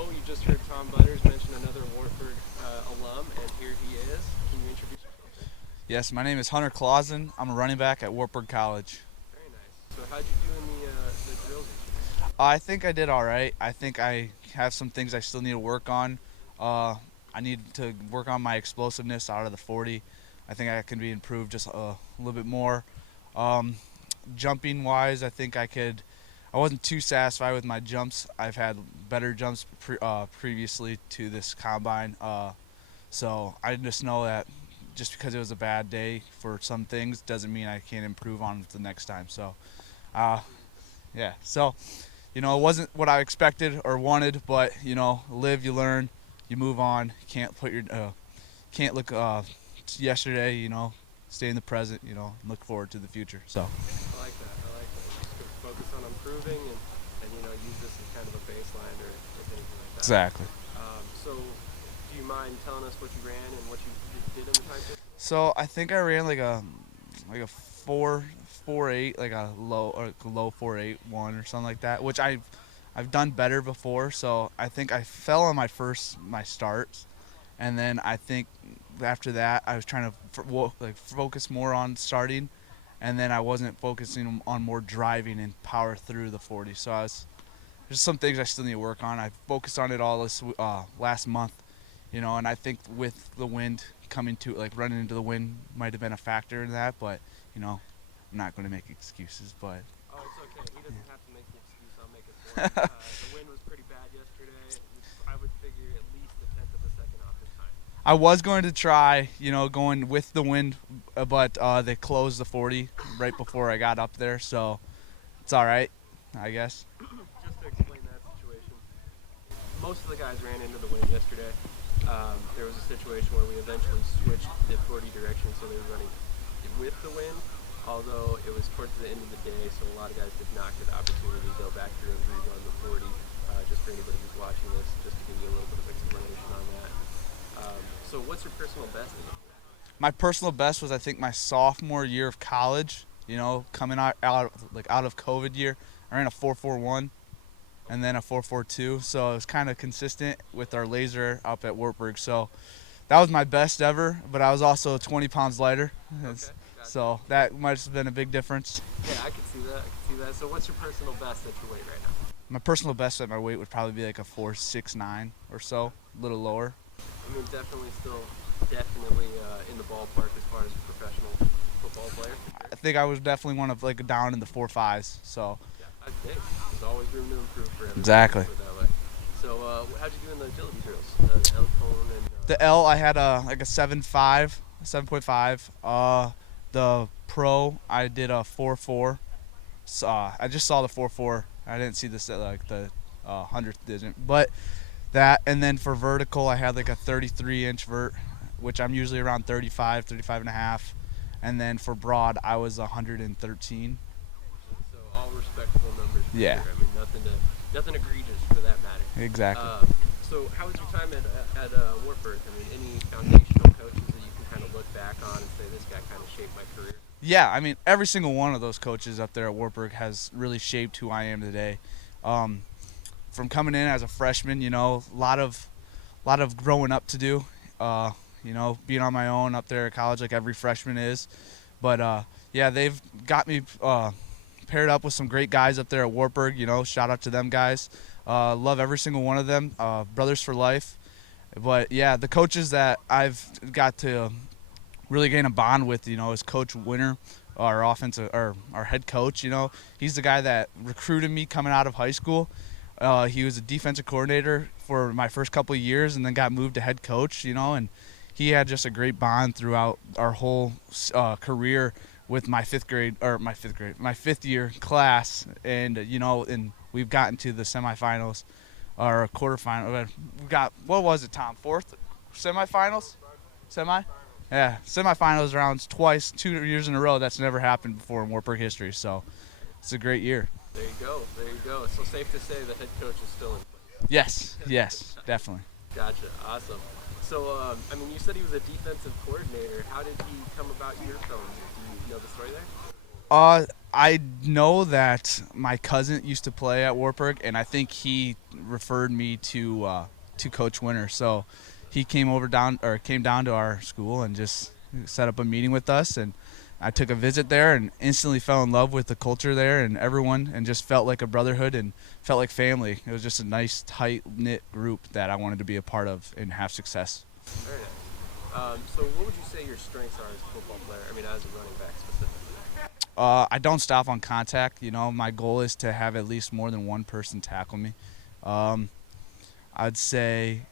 So you just heard Tom Butters mention another Wartburg alum, and here he is. Can you introduce yourself, sir? Yes, my name is Hunter Clasen. I'm a running back at Wartburg College. Very nice. So how'd you do in the drills yesterday? I think I did all right. I think I have some things I still need to work on. Uh, I need to work on my explosiveness out of the 40. I think I can be improved just a little bit more. Um, Jumping wise, I think I could. I wasn't too satisfied with my jumps. I've had better jumps previously to this combine. So I just know that just because it was a bad day for some things doesn't mean I can't improve on it the next time. So, uh, yeah. So, it wasn't what I expected or wanted, but live, you learn, you move on. Can't look yesterday. Stay in the present. And look forward to the future. So. I like that. I like that. Just focus on improving and use this as kind of a baseline or anything like that. Exactly. So do you mind telling us what you ran and what you did in the time shift? So I think I ran like a 4.48, like a low 4.81 or something like that, which I've done better before. So I think I fell on my starts, and then I think after that I was trying to focus more on starting, and then I wasn't focusing on more driving and power through the 40. So there's some things I still need to work on. I focused on it all this last month, and I think with the wind running into the wind might have been a factor in that, but I'm not going to make excuses. But Oh, it's okay. He doesn't have to make the excuse. I'll make it for him. The wind was pretty bad yesterday. I would figure at least a tenth of a second off his time. I was going to try, going with the wind, but they closed the 40 right before I got up there, so it's all right, I guess. Just to explain that situation, most of the guys ran into the wind yesterday. There was a situation where we eventually switched the 40 direction, so they were running with the wind, although it was towards the end of the day, so a lot of guys did not get the opportunity to go back through and rerun the 40. Just for anybody who's watching this, just to give you a little bit of explanation on that. So what's your personal best in it? My personal best was, I think, my sophomore year of college, coming out of COVID year. I ran a 4.41 and then a 4.42, so it was kind of consistent with our laser up at Wartburg. So that was my best ever, but I was also 20 pounds lighter. Okay, gotcha. So that might have been a big difference. Yeah, I can see that. So what's your personal best at your weight right now? My personal best at my weight would probably be like a 4.69 or so, a little lower. I mean, definitely in the ballpark as far as a professional football player. I think I was definitely one of down in the 4.5s. So. Yeah, I think there's always room to improve for everyone. Exactly. Put it that way. So how'd you do in the agility drills? The L cone and The L, I had a 7.5, 7.5. The pro, I did a 4.4. So, I just saw the 4.4. I didn't see the 100th didn't. But that, and then for vertical, I had like a 33-inch vert, which I'm usually around 35, 35 and a half. And then for broad, I was 113. So all respectable numbers. Yeah. Sure. I mean, nothing egregious for that matter. Exactly. So how was your time at Wartburg? I mean, any foundational coaches that you can kind of look back on and say this guy kind of shaped my career? Yeah, I mean, every single one of those coaches up there at Wartburg has really shaped who I am today. From coming in as a freshman, a lot of growing up to do. Being on my own up there at college like every freshman is. But, yeah, they've got me paired up with some great guys up there at Wartburg. Shout out to them guys. Love every single one of them. Brothers for life. But, yeah, the coaches that I've got to really gain a bond with, is Coach Winter, our head coach. He's the guy that recruited me coming out of high school. He was a defensive coordinator for my first couple of years and then got moved to head coach, and he had just a great bond throughout our whole career with my fifth year class. And, and we've gotten to the semifinals or quarterfinal. We got, what was it, Tom? Fourth semifinals? Semi? Yeah, semifinals rounds twice, 2 years in a row. That's never happened before in Wartburg history. So it's a great year. There you go. So safe to say the head coach is still in place. Yes, definitely. Gotcha. Awesome. So, you said he was a defensive coordinator. How did he come about your films? Do you know the story there? I know that my cousin used to play at Wartburg, and I think he referred me to Coach Winter. So he came down to our school and just set up a meeting with us, and I took a visit there and instantly fell in love with the culture there and everyone, and just felt like a brotherhood and felt like family. It was just a nice, tight knit group that I wanted to be a part of and have success. Very nice. So what would you say your strengths are as a football player? I mean, as a running back specifically. I don't stop on contact. You know, my goal is to have at least more than one person tackle me. Um, I'd say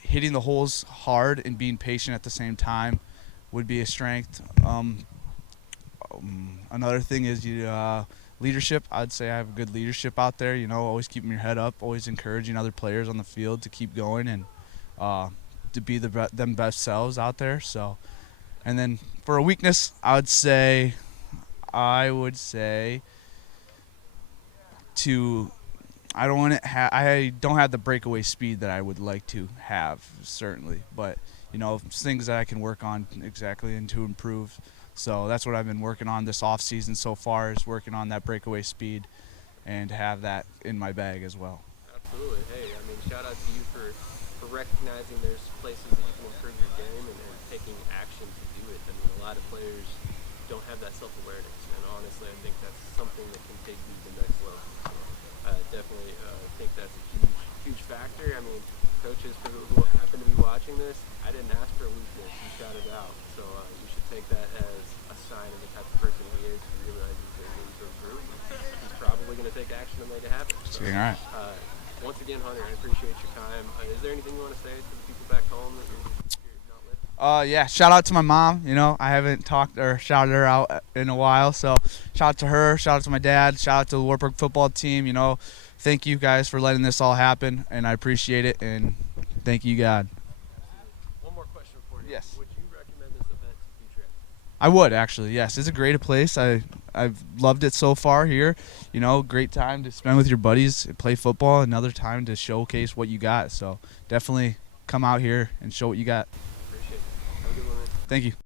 hitting the holes hard and being patient at the same time would be a strength. Another thing is leadership. I'd say I have good leadership out there. You know, always keeping your head up, always encouraging other players on the field to keep going and to be them best selves out there. So, and then for a weakness, I would say to I don't have the breakaway speed that I would like to have, certainly, but you know, things that I can work on exactly and to improve. So that's what I've been working on this off season so far, is working on that breakaway speed and have that in my bag as well. Absolutely. Hey, I mean, shout out to you for recognizing there's places that you can improve your game and taking action to do it. I mean, a lot of players don't have that self-awareness, and honestly, I think that's something that can take you to the next level. So, I definitely think that's a huge factor. I mean, coaches who happen to be watching this, I didn't ask for a weakness. You shouted it out. So you should take that as a sign of the type of person he is. He realizes there's room to improve. He's probably going to take action and make it happen. So, All right. once again, Hunter, I appreciate your time. Is there anything you want to say to the people back home that you're not with? Yeah, shout out to my mom. You know, I haven't talked or shouted her out in a while, so shout out to her, shout out to my dad, shout out to the Wartburg football team. You know, thank you guys for letting this all happen, and I appreciate it, and thank you, God. One more question for you. Yes. Would you recommend this event to future athletes? I would actually, yes. It's a great place. I've loved it so far here. You know, great time to spend with your buddies, play football. Another time to showcase what you got. So definitely come out here and show what you got. Appreciate it. Have a good one, man. Thank you.